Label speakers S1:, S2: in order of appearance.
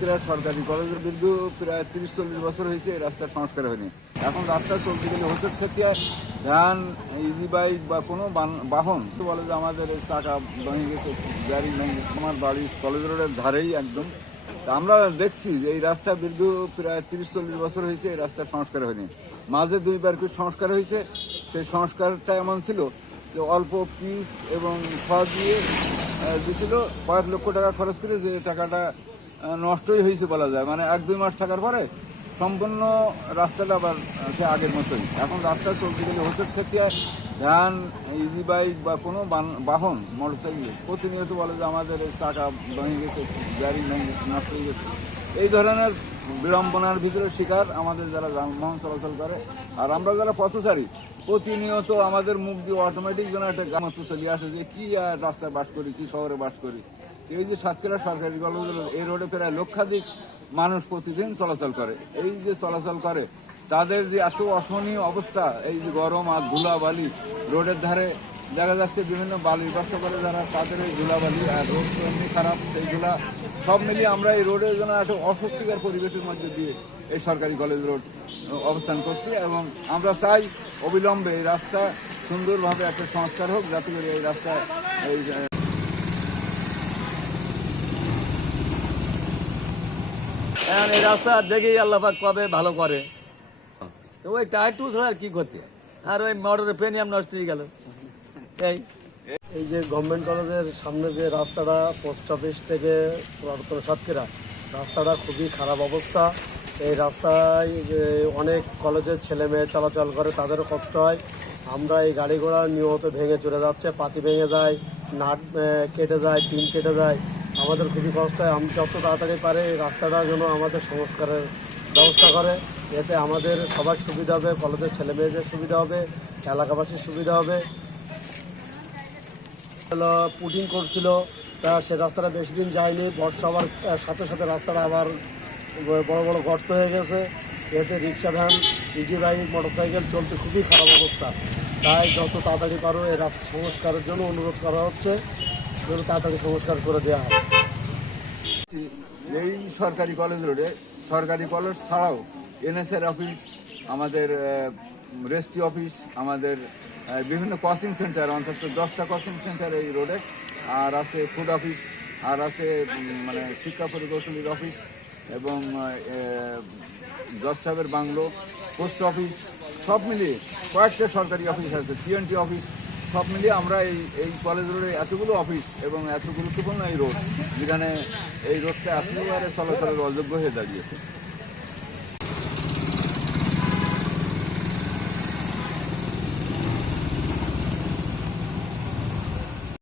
S1: সাতক্ষীরা সরকারি কলেজের বিরুদ্ধে প্রায় তিরিশ চল্লিশ বছর হয়েছে এই রাস্তার সংস্কার হয়নি। এখন রাস্তা চলতে গেলে হোচট খেতে ধান, ইজি বাইক বা কোনো বাহন বলে যে আমাদের চাকা ভেঙে গেছে, গাড়ি ভেঙে আমার বাড়ি কলেজ রোডের ধারেই একদম। আমরা দেখছি যে এই রাস্তা দীর্ঘ প্রায় তিরিশ চল্লিশ বছর হয়েছে এই রাস্তার সংস্কার হয়নি। মাঝে দুইবার করে সংস্কার হয়েছে, সেই সংস্কারটা এমন ছিল যে অল্প পিস এবং খড় দিয়ে দিছিল কয়েক লক্ষ টাকা খরচ করে যে টাকাটা নষ্টই হয়েছে বলা যায়। মানে এক দুই মাস থাকার পরে সম্পূর্ণ রাস্তাটা আবার সে আগের মতোই। এখন রাস্তা চলতে গেলে হোচট খেতে ধান ইজি বাইক বা কোনো বাহন, মোটরসাইকেল প্রতিনিয়ত বলে যে আমাদের এই চাকা ভেঙে গেছে, গাড়ি ভেঙে নষ্ট হয়ে গেছে। এই ধরনের বিড়ম্বনার ভিতরে শিকার আমাদের যারা যানবাহন চলাচল করে, আর আমরা যারা পথচারী, প্রতিনিয়ত আমাদের মুখ দিয়ে অটোমেটিক যেন একটা গামত চলে আসে যে কি রাস্তায় বাস করি, কি শহরে বাস করি। এই যে সাতক্ষীরা সরকারি কলেজ এই রোডে প্রায় লক্ষাধিক মানুষ প্রতিদিন চলাচল করে। এই যে চলাচল করে, তাদের যে এত অসহনীয় অবস্থা, এই যে গরম আর ধুলাবালি, রোডের ধারে দেখা যাচ্ছে বিভিন্ন বালির কষ্ট করে যারা তাদের এই ধুলাবালি আর রোড খারাপ, সেইগুলা সব মিলিয়ে আমরা এই রোডের জন্য একটা অস্বস্তিকর পরিবেশের মধ্যে দিয়ে এই সরকারি কলেজ রোড অবস্থান করছি এবং আমরা চাই অবিলম্বে এই রাস্তা সুন্দরভাবে একটা সংস্কার হোক, যাতে করে এই রাস্তা এই
S2: এখন এই রাস্তা দেখেই আল্লাপাক কবে ভালো করে। তো ওই টায়ার টু ছাড়া আর কি করতে আর ওই মোটরের পেনিয়াম নষ্ট হয়ে গেল। এই।
S3: এই যে গভর্নমেন্ট কলেজের সামনে যে রাস্তাটা পোস্ট অফিস থেকে পুরাতন সাতক্ষীরা, রাস্তাটা খুবই খারাপ অবস্থা। এই রাস্তায় অনেক কলেজের ছেলে মেয়ে চলাচল করে, তাদেরও কষ্ট হয়। আমরা এই গাড়ি ঘোড়া নিয়মিত ভেঙে চলে যাচ্ছে, পাতি ভেঙে যায়, নাট কেটে যায়, টিন কেটে যায়। আমাদের খুবই কষ্ট হয় আমি যত তাড়াতাড়ি পারে রাস্তাটা যেন আমাদের সংস্কারের ব্যবস্থা করে। এতে আমাদের সবার সুবিধা হবে, কলেজের ছেলে মেয়েদের সুবিধা হবে, এলাকাবাসীর সুবিধা হবে। পুটিং করছিল, তা সে রাস্তাটা বেশি দিন যায়নি। বর্ষা হওয়ার সাথে সাথে রাস্তাটা আবার বড় বড় গর্ত হয়ে গেছে। এতে রিক্সা ভ্যান, ইজি বাইক, মোটরসাইকেল চলতে খুবই খারাপ অবস্থা। তাই যত তাড়াতাড়ি পারো এই রাস্তা সংস্কারের জন্য অনুরোধ করা হচ্ছে। তাড়াতাড়ি সংস্কার করে দেওয়া হয়
S1: এই সরকারি কলেজ রোডে সরকারি কলেজ ছাড়াও এনএসএর অফিস আমাদের রেস্টি অফিস আমাদের বিভিন্ন কোচিং সেন্টার অন্তত দশটা কোচিং সেন্টার এই রোডে আর আছে ফুড অফিস আর আছে মানে শিক্ষা পরিকৌশলীর অফিস এবং জজ সাহেবের বাংলো পোস্ট অফিস সব মিলিয়ে কয়েকটা সরকারি অফিস আছে টিএনটি অফিস সব মিলিয়ে আমরা এই এই কলেজ রোডে এতগুলো অফিস এবং এত গুরুত্বপূর্ণ এই রোড যেখানে এই রোডটা একেবারে চলাচলের অযোগ্য হয়ে দাঁড়িয়েছে।